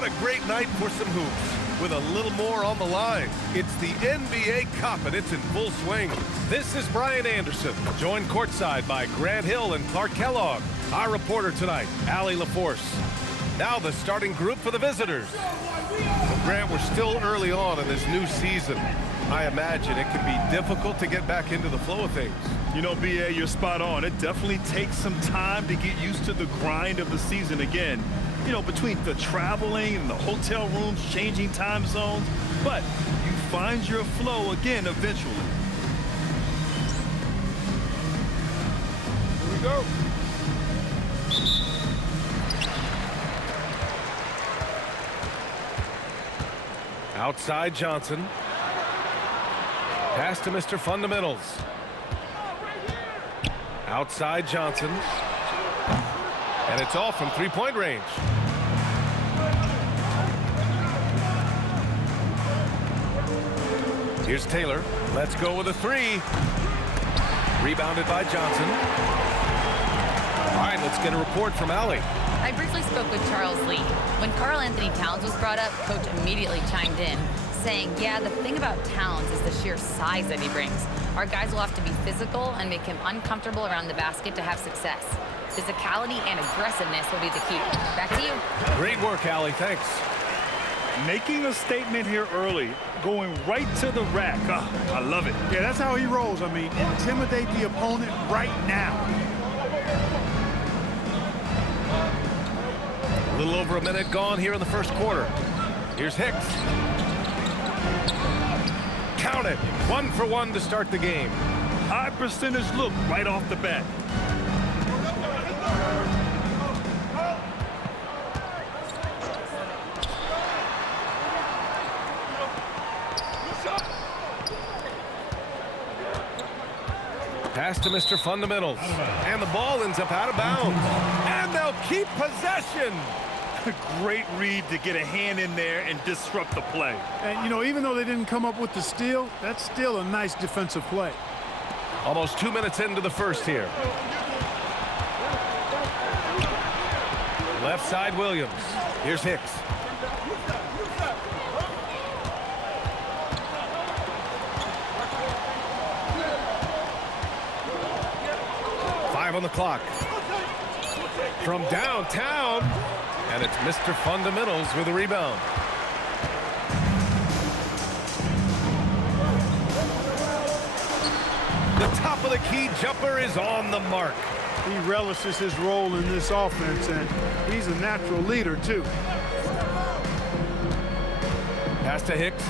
What a great night for some hoops. With a little more on the line, it's the NBA Cup and it's in full swing. This is Brian Anderson, joined courtside by Grant Hill and Clark Kellogg. Our reporter tonight, Allie LaForce. Now the starting group for the visitors. Well, Grant, we're still early on in this new season. I imagine it can be difficult to get back into the flow of things. You know, B.A., you're spot on. It definitely takes some time to get used to the grind of the season again. You know, between the traveling and the hotel rooms, changing time zones. But you find your flow again eventually. Here we go. Outside Johnson. Pass to Mr. Fundamentals. Outside Johnson. And it's off from three-point range. Here's Taylor. Let's go with a three. Rebounded by Johnson. All right, let's get a report from Allie. I briefly spoke with Charles Lee. When Karl Anthony Towns was brought up, Coach immediately chimed in, saying, yeah, the thing about Towns is the sheer size that he brings. Our guys will have to be physical and make him uncomfortable around the basket to have success. Physicality and aggressiveness will be the key. Back to you. Great work, Allie. Thanks. Making a statement here early, going right to the rack. I love it. Yeah, that's how he rolls. I mean, intimidate the opponent right now. A little over a minute gone here in the first quarter. Here's Hicks. Count it. 1 for 1 to start the game. High percentage look right off the bat. Pass to Mr. Fundamentals. And the ball ends up out of bounds. And they'll keep possession. Great read to get a hand in there and disrupt the play. And, you know, even though they didn't come up with the steal, that's still a nice defensive play. Almost 2 minutes into the first here. Left side, Williams. Here's Hicks. On the clock. From downtown, and it's Mr. Fundamentals with a rebound. The top of the key jumper is on the mark. He relishes his role in this offense, and he's a natural leader, too. Pass to Hicks.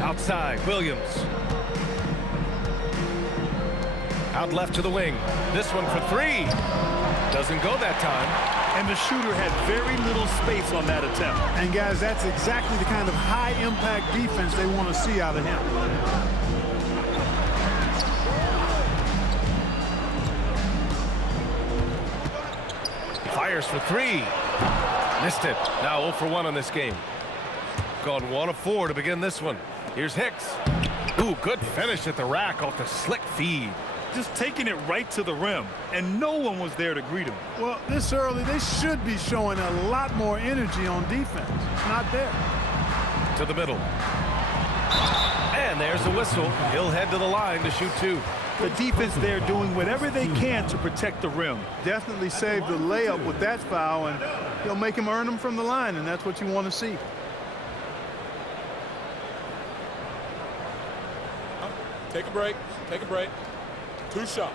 Outside, Williams. Out left to the wing. This one for three. Doesn't go that time. And the shooter had very little space on that attempt. And, guys, that's exactly the kind of high-impact defense they want to see out of him. Fires for three. Missed it. Now 0 for 1 on this game. Gone 1 of 4 to begin this one. Here's Hicks. Ooh, good finish at the rack off the slick feed. Just taking it right to the rim, and no one was there to greet him. Well, this early, they should be showing a lot more energy on defense. It's not there. To the middle. And there's the whistle. He'll head to the line to shoot 2. The defense there doing whatever they can to protect the rim. Definitely saved the layup with that foul, and he'll make him earn them from the line, and that's what you want to see. Take a break. Take a break. 2 shots.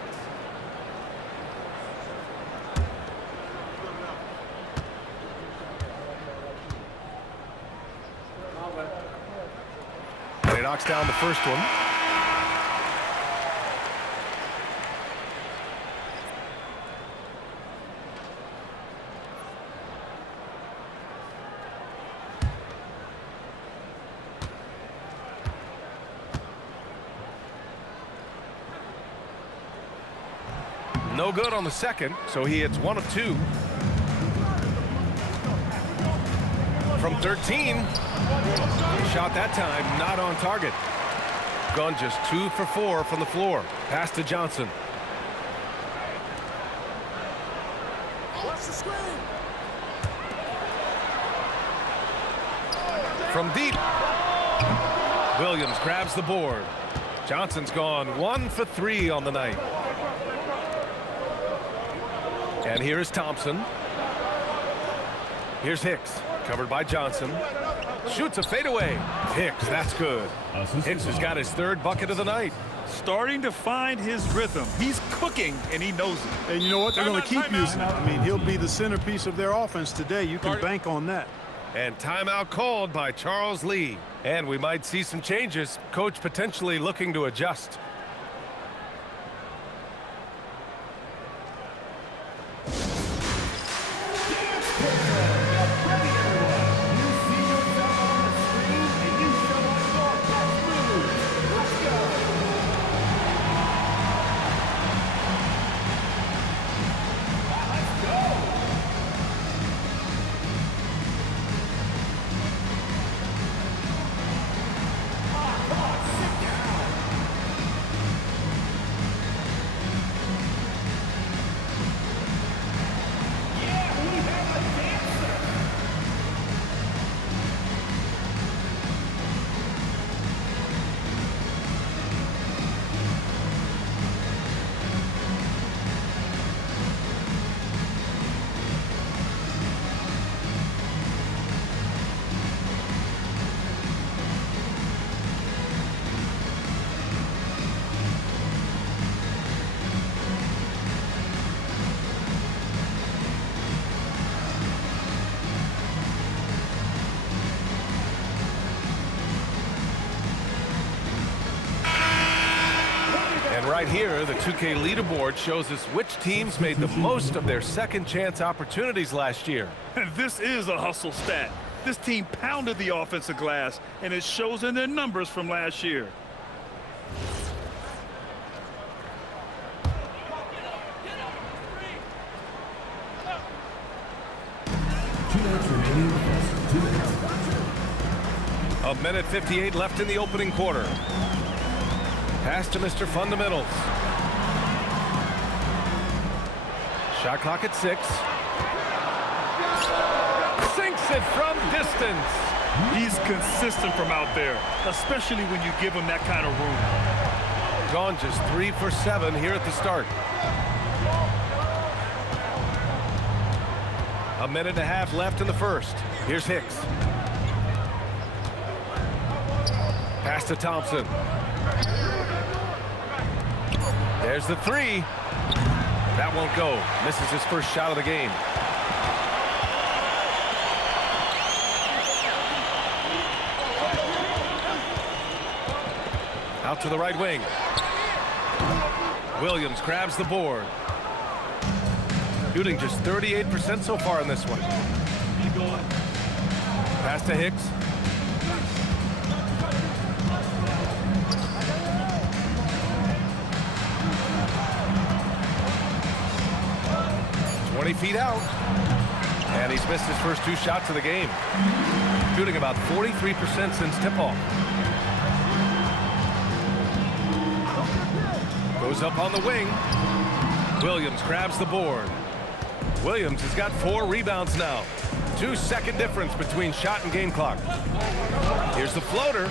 And he knocks down the first one. No good on the second, so he hits 1 of 2. From 13. Shot that time, not on target. Gone just 2 for 4 from the floor. Pass to Johnson. Watch the screen. from deep. Williams grabs the board. Johnson's gone 1 for 3 on the night. And here is Thompson. Here's Hicks, covered by Johnson. Shoots a fadeaway. Hicks, that's good. Hicks has got his 3rd bucket of the night. Starting to find his rhythm. He's cooking, and he knows it. And you know what? They're going to keep Timeout. using it. I mean, he'll be the centerpiece of their offense today. You can bank on that. And timeout called by Charles Lee. And we might see some changes. Coach potentially looking to adjust. Right here, the 2K leaderboard shows us which teams made the most of their second chance opportunities last year. And this is a hustle stat. This team pounded the offensive glass, and it shows in their numbers from last year. A minute 58 left in the opening quarter. Pass to Mr. Fundamentals. Shot clock at 6. Sinks it from distance. He's consistent from out there, especially when you give him that kind of room. Gone just 3 for 7 here at the start. A minute and a half left in the first. Here's Hicks. Pass to Thompson. There's the 3. That won't go. Misses his first shot of the game. Out to the right wing. Williams grabs the board. Shooting just 38% so far in this one. Pass to Hicks. Feet out, and he's missed his first 2 shots of the game. Shooting about 43% since tip-off. Goes up on the wing. Williams grabs the board. Williams has got 4 rebounds now. 2-second difference between shot and game clock. Here's the floater.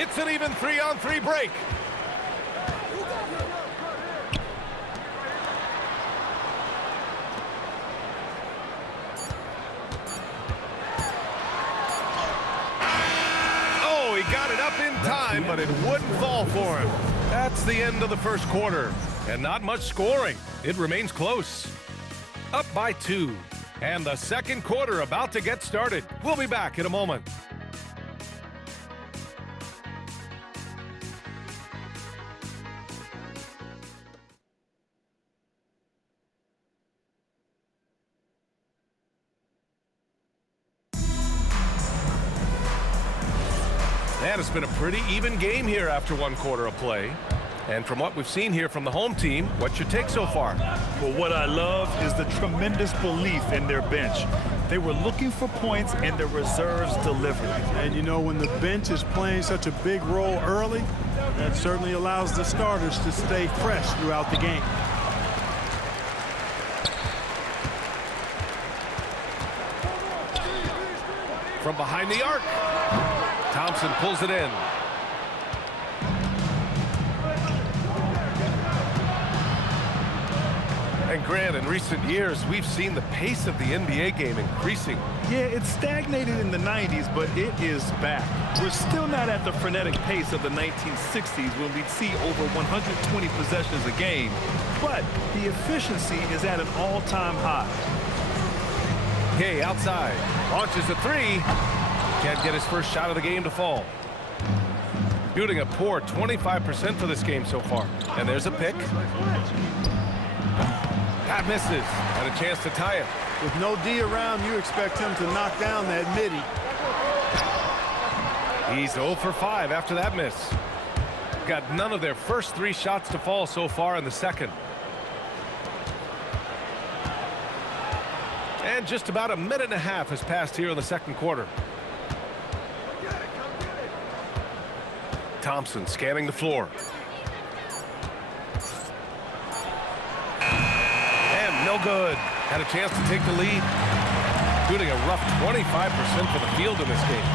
It's an even 3-on-3 break. Time, but it wouldn't fall for him. That's the end of the first quarter, and not much scoring. It remains close. Up by 2, and the second quarter about to get started. We'll be back in a moment. And it's been a pretty even game here after 1 quarter of play. And from what we've seen here from the home team, what's your take so far? Well, what I love is the tremendous belief in their bench. They were looking for points, and their reserves delivered. And you know, when the bench is playing such a big role early, that certainly allows the starters to stay fresh throughout the game. from behind the arc. Thompson pulls it in. And Grant, in recent years, we've seen the pace of the NBA game increasing. Yeah, it stagnated in the 90s, but it is back. We're still not at the frenetic pace of the 1960s when we'd see over 120 possessions a game, but the efficiency is at an all-time high. Gay outside, launches a three. Can't get his first shot of the game to fall. Shooting a poor 25% for this game so far. And there's a pick. That misses. And a chance to tie it. With no D around, you expect him to knock down that midi. He's 0 for 5 after that miss. Got none of their first 3 shots to fall so far in the second. And just about a minute and a half has passed here in the second quarter. Thompson scanning the floor. And no good. Had a chance to take the lead. Shooting a rough 25% for the field in this game.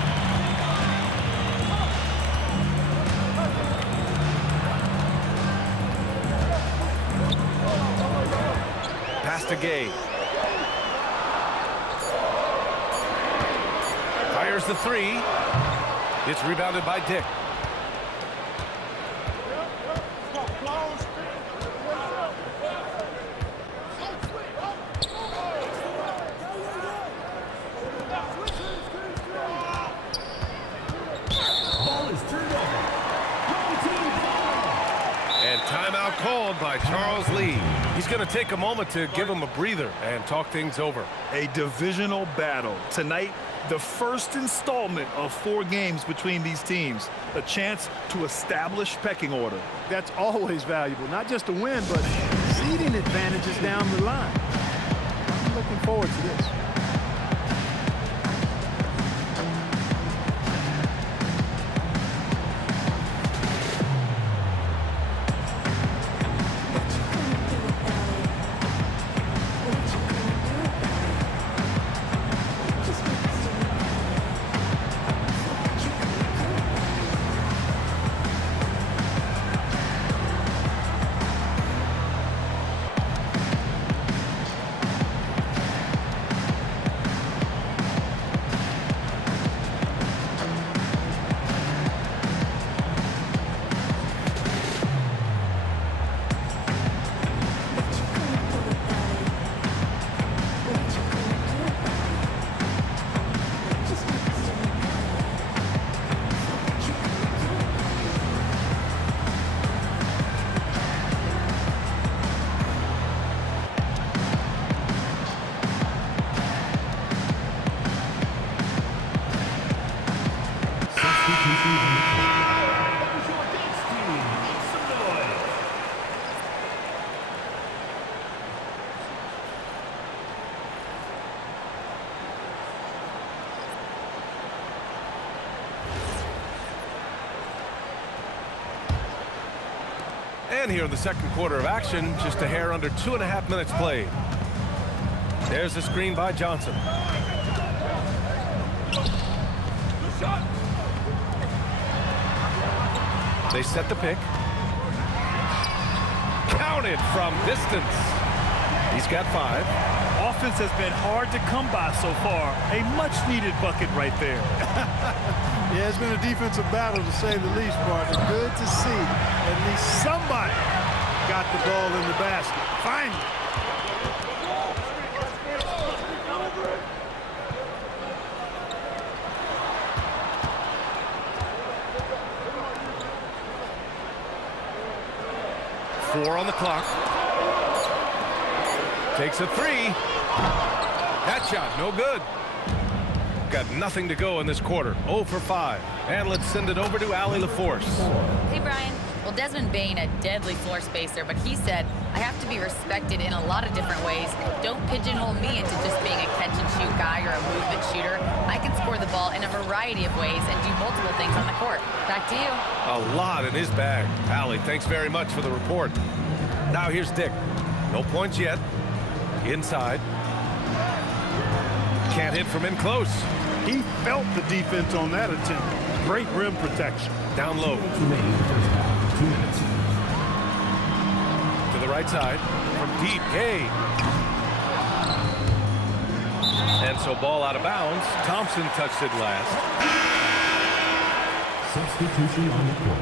Pass to Gay. Fires the three. It's rebounded by Dick. And timeout called by Charles Lee. He's going to take a moment to give him a breather and talk things over. A divisional battle. Tonight, the first installment of 4 games between these teams. A chance to establish pecking order. That's always valuable, not just a win, but seeding advantages down the line. I'm looking forward to this. And here in the second quarter of action, just a hair under 2.5 minutes played. There's the screen by Johnson. They set the pick. Counted from distance. He's got 5. Offense has been hard to come by so far. A much-needed bucket right there. Yeah, it's been a defensive battle to say the least, partner. Good to see at least somebody got the ball in the basket. Finally. Four on the clock. Takes a 3. That shot, no good. Got nothing to go in this quarter. 0 for 5. And let's send it over to Allie LaForce. Hey, Brian. Well, Desmond Bain, a deadly floor spacer, but he said, I have to be respected in a lot of different ways. Don't pigeonhole me into just being a catch-and-shoot guy or a movement shooter. I can score the ball in a variety of ways and do multiple things on the court. Back to you. A lot in his bag. Allie, thanks very much for the report. Now here's Dick. No points yet. Inside. Can't hit from in close. He felt the defense on that attempt. Great rim protection. Down low. 2 minutes. To the right side. From deep, Gay. And so ball out of bounds. Thompson touched it last. Substitution on the court.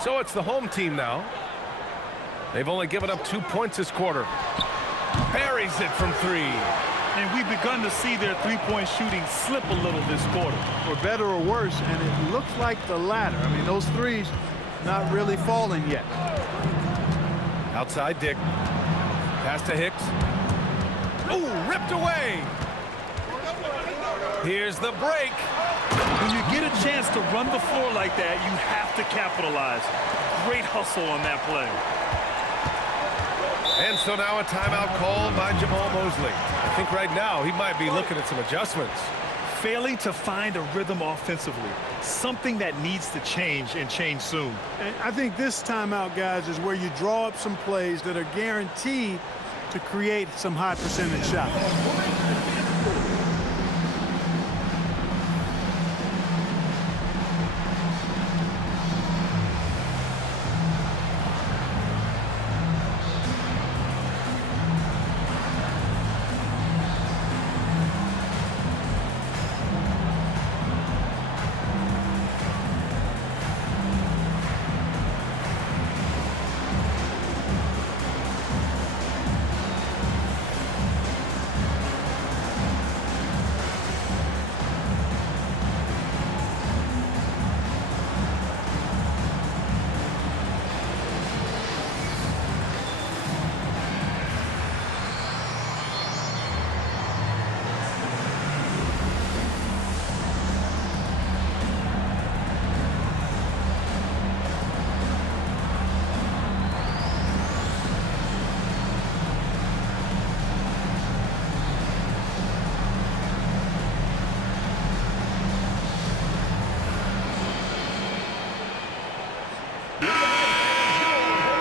So it's the home team now. They've only given up 2 points this quarter. Buries it from 3. And we've begun to see their three-point shooting slip a little this quarter. For better or worse, and it looks like the latter. I mean, those threes not really falling yet. Outside Dick. Pass to Hicks. Oh, ripped away. Here's the break. When you get a chance to run the floor like that, you have to capitalize. Great hustle on that play. And so now a timeout called by Jamal Mosley. I think right now he might be looking at some adjustments. Failing to find a rhythm offensively. Something that needs to change and change soon. And I think this timeout, guys, is where you draw up some plays that are guaranteed to create some high percentage shots.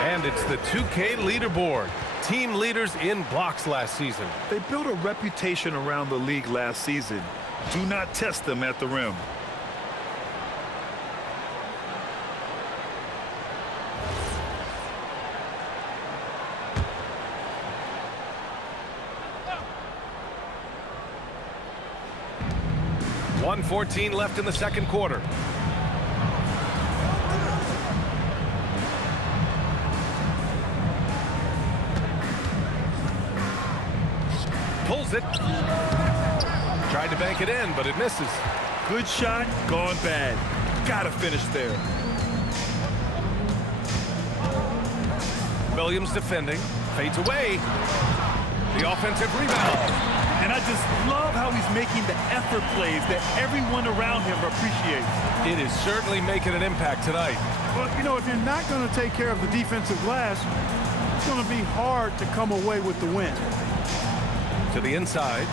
And it's the 2K leaderboard. Team leaders in blocks last season. They built a reputation around the league last season. Do not test them at the rim. .114 left in the second quarter. Pulls it. Tried to bank it in, but it misses. Good shot, gone bad. Gotta finish there. Williams defending. Fades away. The offensive rebound. And I just love how he's making the effort plays that everyone around him appreciates. It is certainly making an impact tonight. Well, you know, if you're not going to take care of the defensive glass, it's going to be hard to come away with the win. To the inside.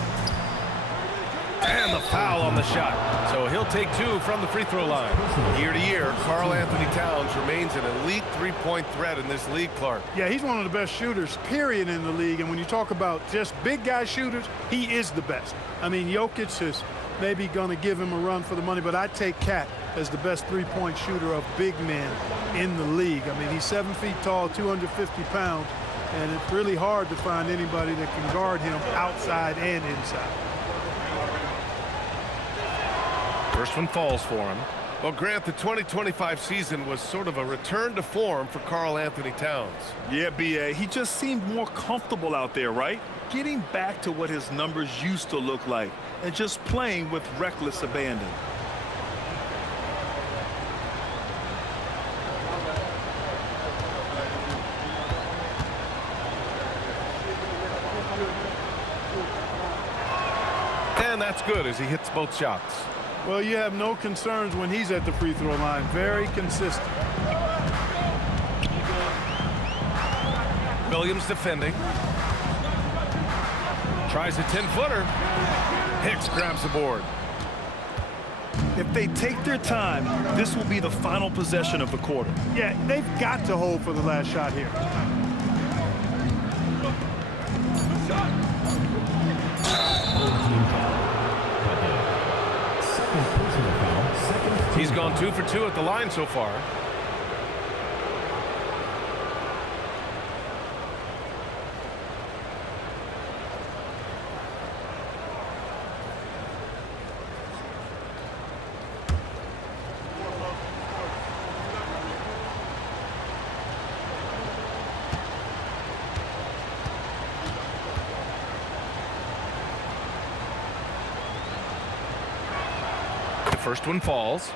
And the foul on the shot. So he'll take 2 from the free throw line. Year to year, Karl Anthony Towns remains an elite three-point threat in this league, Clark. Yeah, he's one of the best shooters, period, in the league. And when you talk about just big guy shooters, he is the best. I mean, Jokic is maybe going to give him a run for the money, but I take Cat as the best three-point shooter of big men in the league. I mean, he's 7 feet tall, 250 pounds, and it's really hard to find anybody that can guard him outside and inside. First one falls for him. Well, Grant, the 2025 season was sort of a return to form for Karl Anthony Towns. Yeah, B.A., he just seemed more comfortable out there, right? Getting back to what his numbers used to look like and just playing with reckless abandon. And that's good as he hits both shots. Well, you have no concerns when he's at the free throw line. Very consistent. Williams defending. Tries a 10-footer. Hicks grabs the board. If they take their time, this will be the final possession of the quarter. Yeah, they've got to hold for the last shot here. Second personal foul. Second. He's gone 2 for 2 at the line so far. First one falls.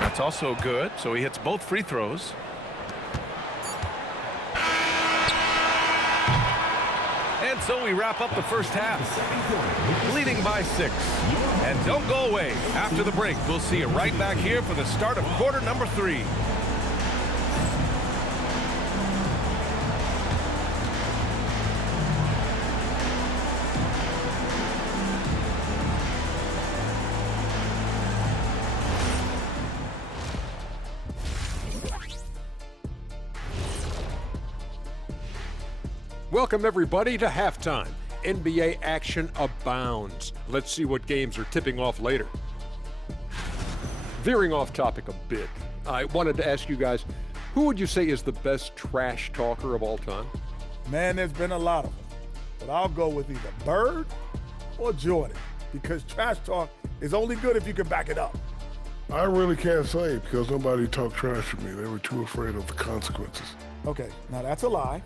That's also good, so he hits both free throws. And so we wrap up the first half, leading by 6. And don't go away. After the break, we'll see you right back here for the start of quarter number 3. Welcome, everybody, to halftime. NBA action abounds. Let's see what games are tipping off later. Veering off topic a bit, I wanted to ask you guys, who would you say is the best trash talker of all time? Man, there's been a lot of them. But I'll go with either Bird or Jordan, because trash talk is only good if you can back it up. I really can't say because nobody talked trash to me. They were too afraid of the consequences. Okay, now that's a lie,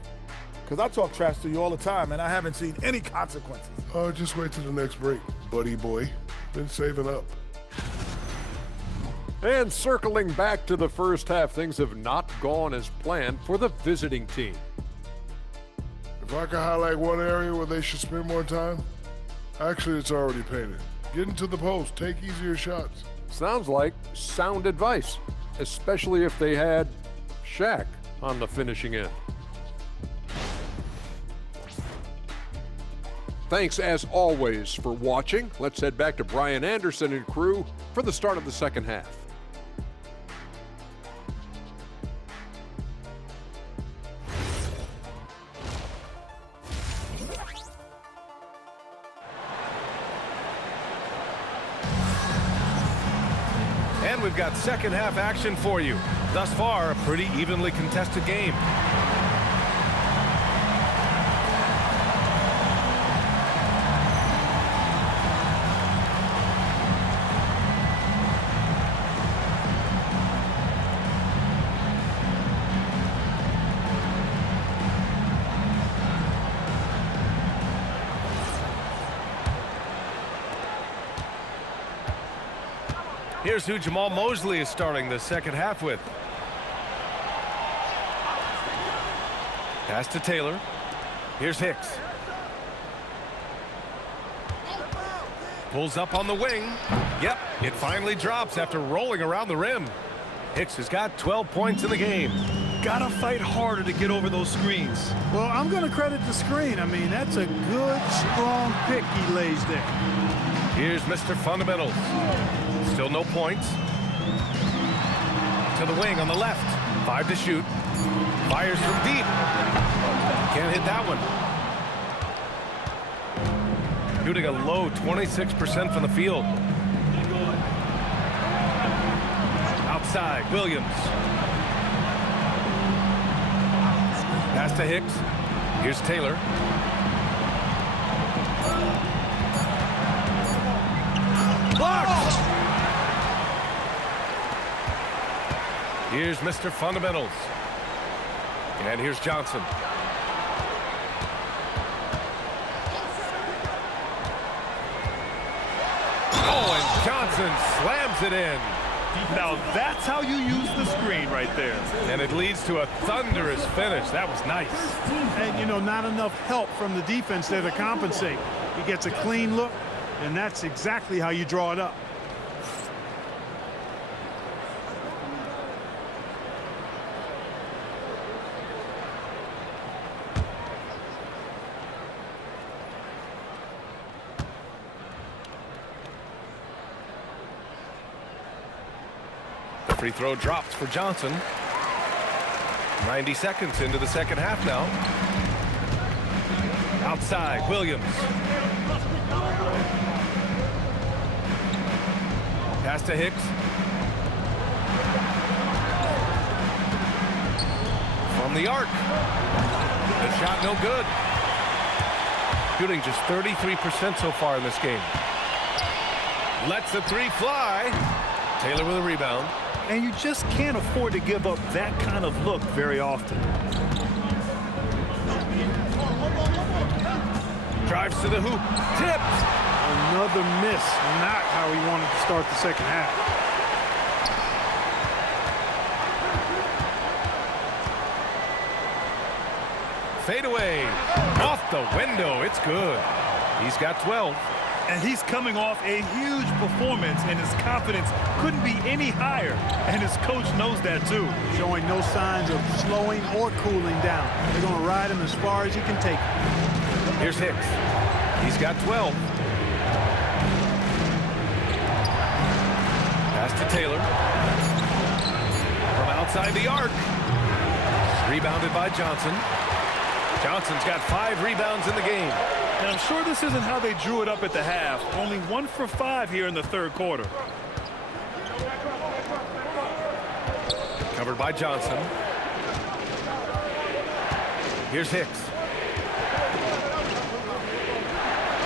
because I talk trash to you all the time, and I haven't seen any consequences. Oh, just wait till the next break, buddy boy. Been saving up. And circling back to the first half, things have not gone as planned for the visiting team. If I could highlight one area where they should spend more time, actually it's already painted. Get into the post, take easier shots. Sounds like sound advice, especially if they had Shaq on the finishing end. Thanks, as always, for watching. Let's head back to Brian Anderson and crew for the start of the second half. And we've got second half action for you. Thus far, a pretty evenly contested game. Here's who Jamal Mosley is starting the second half with. Pass to Taylor. Here's Hicks. Pulls up on the wing. Yep, it finally drops after rolling around the rim. Hicks has got 12 points in the game. Gotta fight harder to get over those screens. Well, I'm going to credit the screen. I mean, that's a good, strong pick he lays there. Here's Mr. Fundamentals. Still no points. To the wing on the left. 5 to shoot. Fires from deep. Can't hit that one. Shooting a low 26% from the field. Outside, Williams. Pass to Hicks. Here's Taylor. Blocked! Here's Mr. Fundamentals. And here's Johnson. Oh, and Johnson slams it in. Now that's how you use the screen right there. And it leads to a thunderous finish. That was nice. And, you know, not enough help from the defense there to compensate. He gets a clean look, and that's exactly how you draw it up. Free throw drops for Johnson. 90 seconds into the second half now. Outside, Williams. Pass to Hicks. From the arc. The shot no good. Shooting just 33% so far in this game. Lets the three fly. Taylor with a rebound. And you just can't afford to give up that kind of look very often. Drives to the hoop. Tipped. Another miss. Not how he wanted to start the second half. Fade away. Off the window. It's good. He's got 12. And he's coming off a huge performance, and his confidence couldn't be any higher. And his coach knows that, too. Showing no signs of slowing or cooling down. They're going to ride him as far as he can take him. Here's Hicks. He's got 12. Pass to Taylor. From outside the arc. Rebounded by Johnson. Johnson's got 5 rebounds in the game. And I'm sure this isn't how they drew it up at the half. Only 1 for 5 here in the third quarter. Covered by Johnson. Here's Hicks.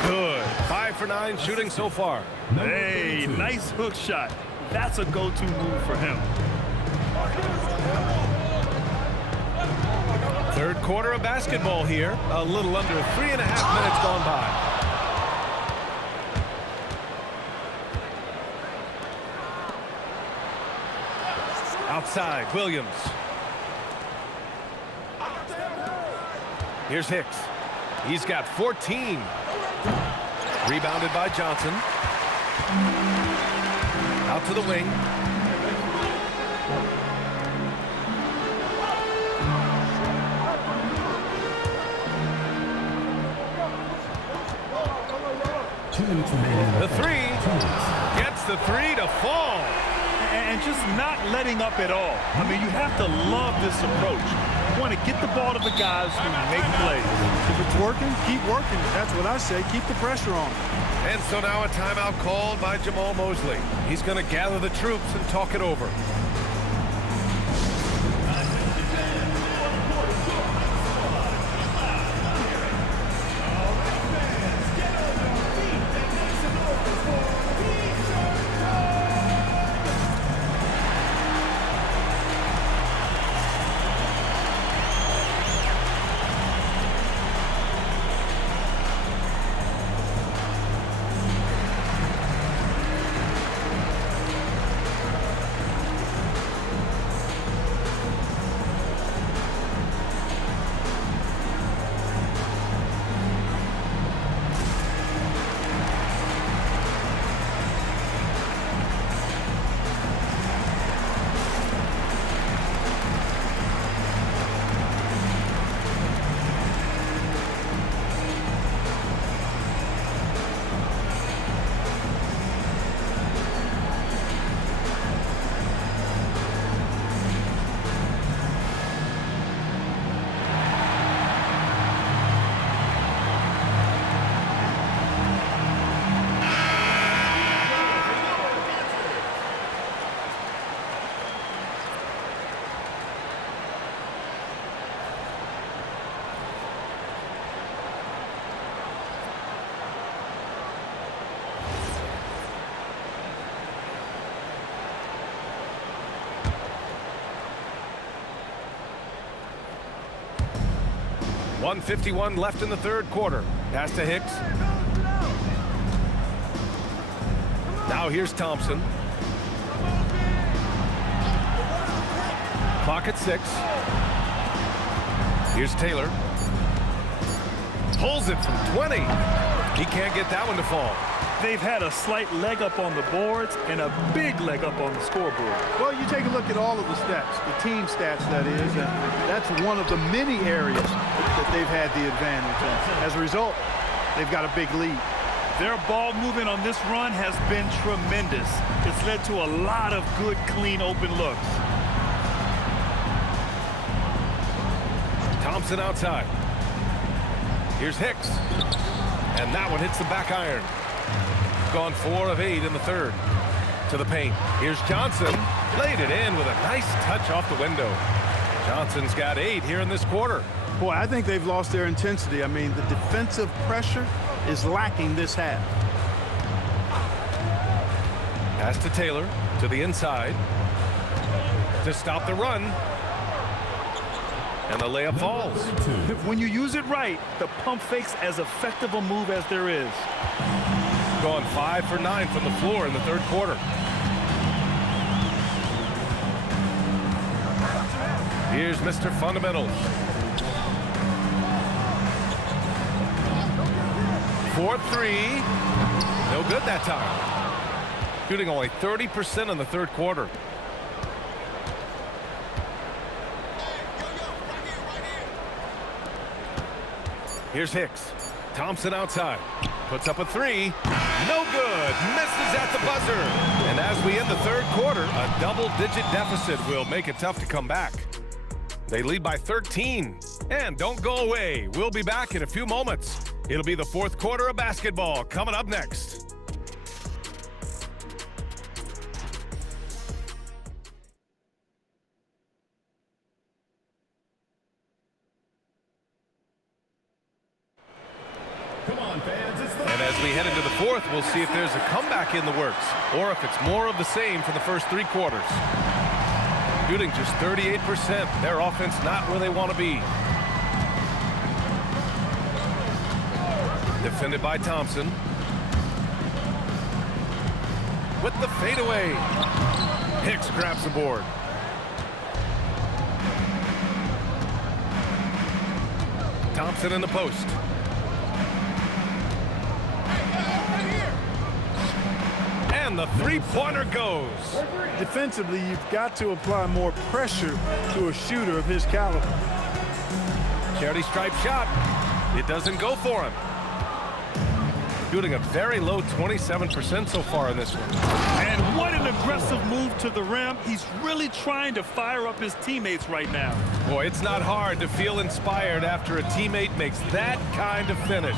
Good. 5 for 9 shooting so far. Hey, nice hook shot. That's a go-to move for him. Third quarter of basketball here. A little under 3.5 minutes gone by. Outside, Williams. Here's Hicks. He's got 14. Rebounded by Johnson. Out to the wing. The three. Gets the three to fall. And just not letting up at all. I mean, you have to love this approach. You want to get the ball to the guys who make plays. If it's working, keep working. That's what I say. Keep the pressure on. And so now a timeout called by Jamal Mosley. He's going to gather the troops and talk it over. .151 left in the third quarter. Pass to Hicks. Now here's Thompson. Clock at 6. Here's Taylor. Pulls it from 20. He can't get that one to fall. They've had a slight leg up on the boards and a big leg up on the scoreboard. Well, you take a look at all of the stats, the team stats, that is, and that's one of the many areas that they've had the advantage. And as a result, they've got a big lead. Their ball movement on this run has been tremendous. It's led to a lot of good, clean, open looks. Thompson outside. Here's Hicks. And that one hits the back iron. Gone 4 of 8 in the third. To the paint. Here's Johnson. Laid it in with a nice touch off the window. Johnson's got 8 here in this quarter. Boy, I think they've lost their intensity. I mean, the defensive pressure is lacking this half. Pass to Taylor. To the inside. To stop the run. And the layup falls. When you use it right, the pump fake's as effective a move as there is. Gone 5 for 9 from the floor in the third quarter. Here's Mr. Fundamentals. 4-3. No good that time. Shooting only 30% in the third quarter. Here's Hicks. Thompson outside. Puts up a 3. No good. Misses at the buzzer. And as we end the third quarter, a double-digit deficit will make it tough to come back. They lead by 13. And don't go away. We'll be back in a few moments. It'll be the fourth quarter of basketball coming up next. And as we head into the fourth, we'll see if there's a comeback in the works or if it's more of the same for the first 3 quarters. Shooting just 38%. Their offense not where they want to be. Defended by Thompson. With the fadeaway. Hicks grabs the board. Thompson in the post. And the three-pointer goes. Defensively, you've got to apply more pressure to a shooter of his caliber. Charity stripe shot. It doesn't go for him. Shooting a very low 27% so far in this one. And what an aggressive move to the rim. He's really trying to fire up his teammates right now. Boy, it's not hard to feel inspired after a teammate makes that kind of finish.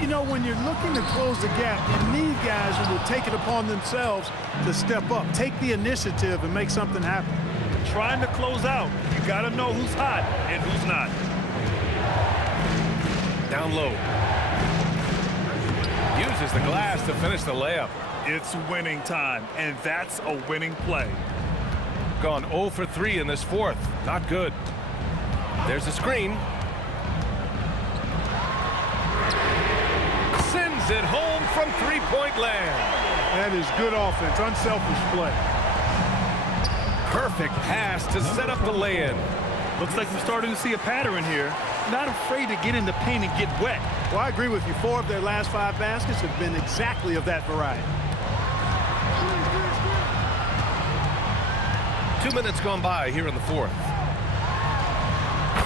You know, when you're looking to close the gap, you need guys who will take it upon themselves to step up, take the initiative, and make something happen. Trying to close out, you got to know who's hot and who's not. Down low. Uses the glass to finish the layup. It's winning time, and that's a winning play. Gone 0 for 3 in this fourth. Not good. There's a screen. Sends it home from three-point land. That is good offense, unselfish play. Perfect pass to set up the lay-in. Looks like we're starting to see a pattern here. Not afraid to get in the paint and get wet. Well, I agree with you. 4 of their last 5 baskets have been exactly of that variety. 2 minutes gone by here in the fourth.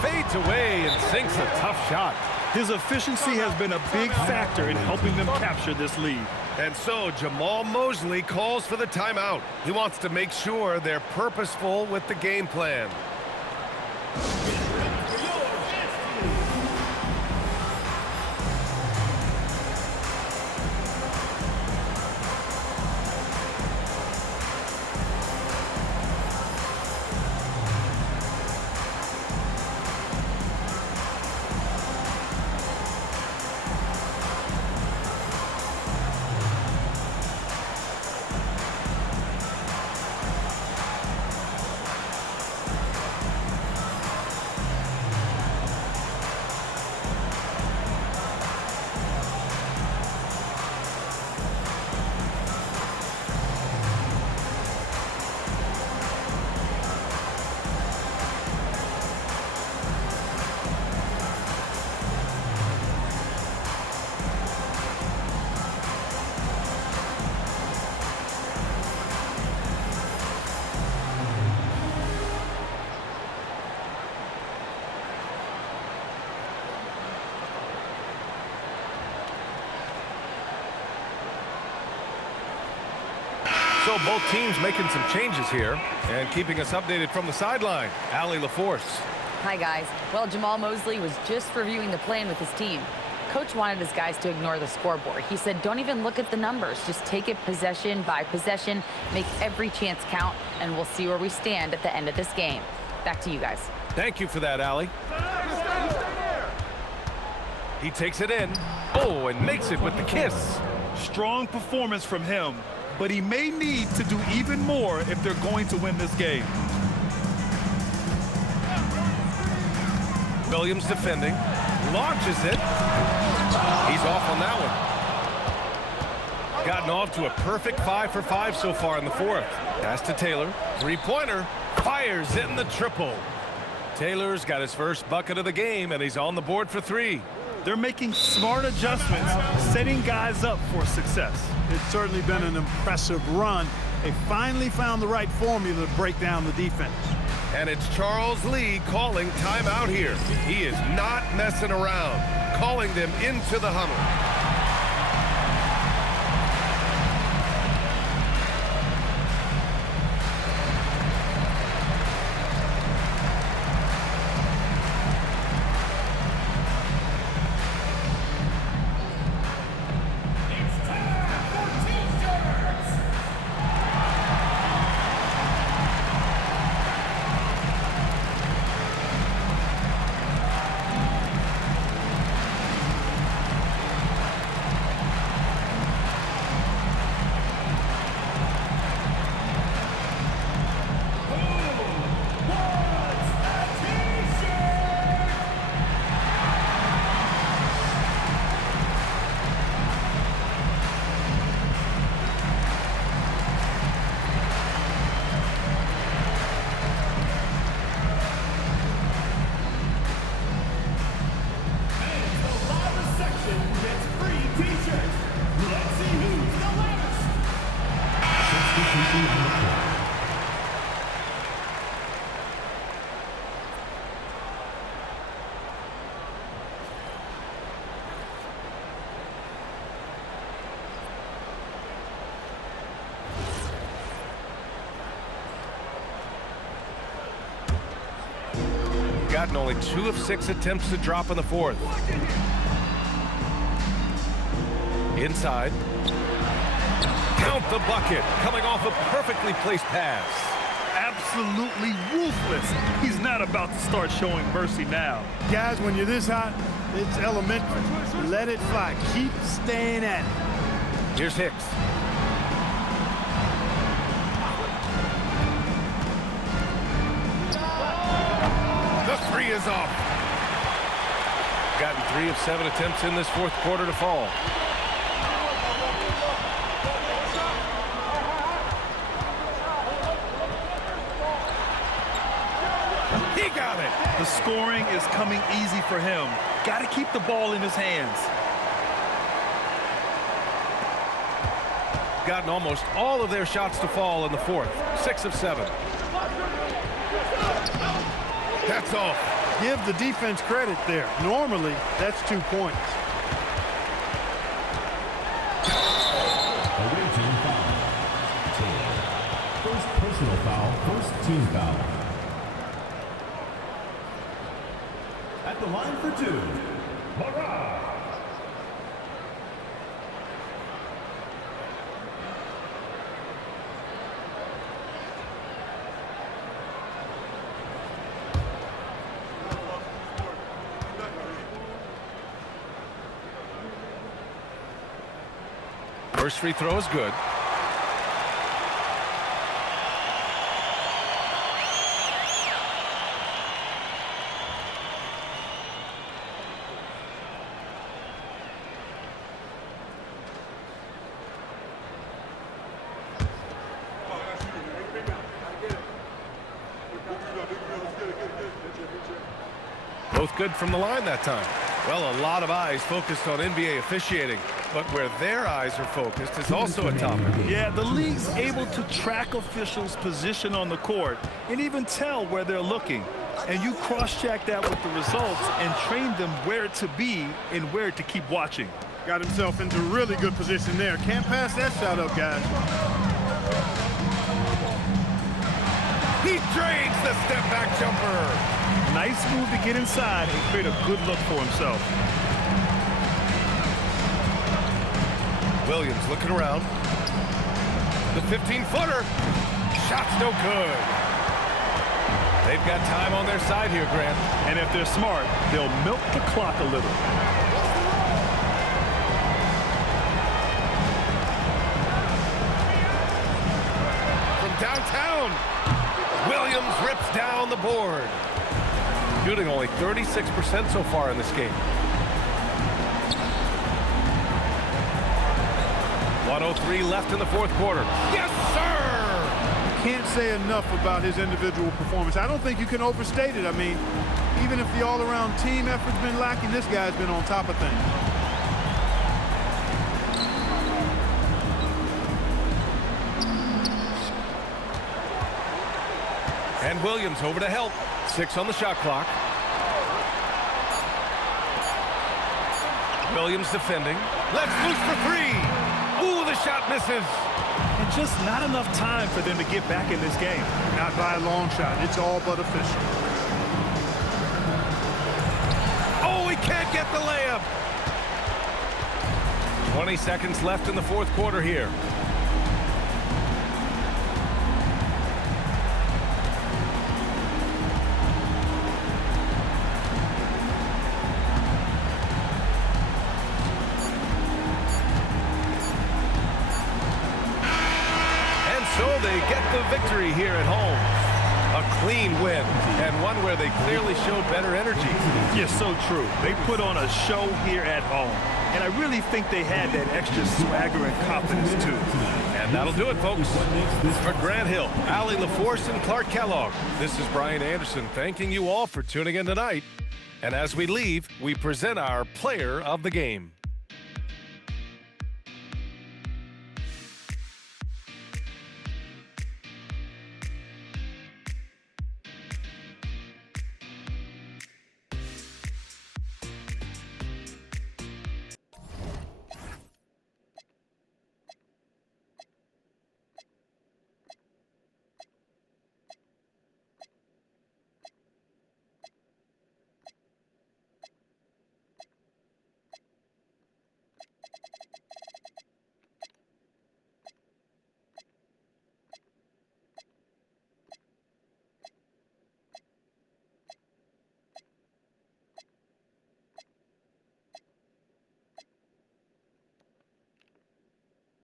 Fades away and sinks a tough shot. His efficiency has been a big factor in helping them capture this lead. And so Jamal Mosley calls for the timeout. He wants to make sure they're purposeful with the game plan. So both teams making some changes here and keeping us updated from the sideline. Allie LaForce. Hi, guys. Well, Jamal Mosley was just reviewing the plan with his team. Coach wanted his guys to ignore the scoreboard. He said, don't even look at the numbers. Just take it possession by possession, make every chance count, and we'll see where we stand at the end of this game. Back to you guys. Thank you for that, Allie. He takes it in. Oh, and makes it with the kiss. Strong performance from him, but he may need to do even more if they're going to win this game. Williams defending. Launches it. He's off on that one. Gotten off to a perfect 5 for 5 so far in the fourth. Pass to Taylor. Three-pointer. Fires in the triple. Taylor's got his first bucket of the game, and he's on the board for 3. They're making smart adjustments, setting guys up for success. It's certainly been an impressive run. They finally found the right formula to break down the defense. And it's Charles Lee calling timeout here. He is not messing around, calling them into the huddle. Gotten only 2 of 6 attempts to drop in the fourth. Inside. Count the bucket. Coming off a perfectly placed pass. Absolutely ruthless. He's not about to start showing mercy now. Guys, when you're this hot, it's elementary. Let it fly. Keep staying at it. Here's Hicks. The 3 is off. Gotten 3 of 7 attempts in this fourth quarter to fall. He got it. The scoring is coming easy for him. Got to keep the ball in his hands. Gotten almost all of their shots to fall in the fourth. 6 of 7. That's off. Give the defense credit there. Normally, that's 2 points. Away team foul. Taylor. First personal foul, first team foul. At the line for 2. Hurrah! First free throw is good. Both good from the line that time. Well, a lot of eyes focused on NBA officiating, but where their eyes are focused is also a topic. Yeah, the league's able to track officials' position on the court and even tell where they're looking. And you cross-check that with the results and train them where to be and where to keep watching. Got himself into really good position there. Can't pass that shot up, guys. He drains the step-back jumper. Nice move to get inside and create a good look for himself. Williams looking around. The 15-footer. Shot's no good. They've got time on their side here, Grant. And if they're smart, they'll milk the clock a little. From downtown, Williams rips down the board. Shooting only 36% so far in this game. 1:03 left in the fourth quarter. Yes, sir! Can't say enough about his individual performance. I don't think you can overstate it. I mean, even if the all-around team effort's been lacking, this guy's been on top of things. And Williams over to help. 6 on the shot clock. Williams defending. Let's loose for 3. Ooh, the shot misses. And just not enough time for them to get back in this game. Not by a long shot. It's all but official. Oh, he can't get the layup. 20 seconds left in the fourth quarter here. So they get the victory here at home. A clean win, and one where they clearly showed better energy. Yes, so true. They put on a show here at home. And I really think they had that extra swagger and confidence, too. And that'll do it, folks. For Grant Hill, Allie LaForce, and Clark Kellogg, this is Brian Anderson thanking you all for tuning in tonight. And as we leave, we present our player of the game.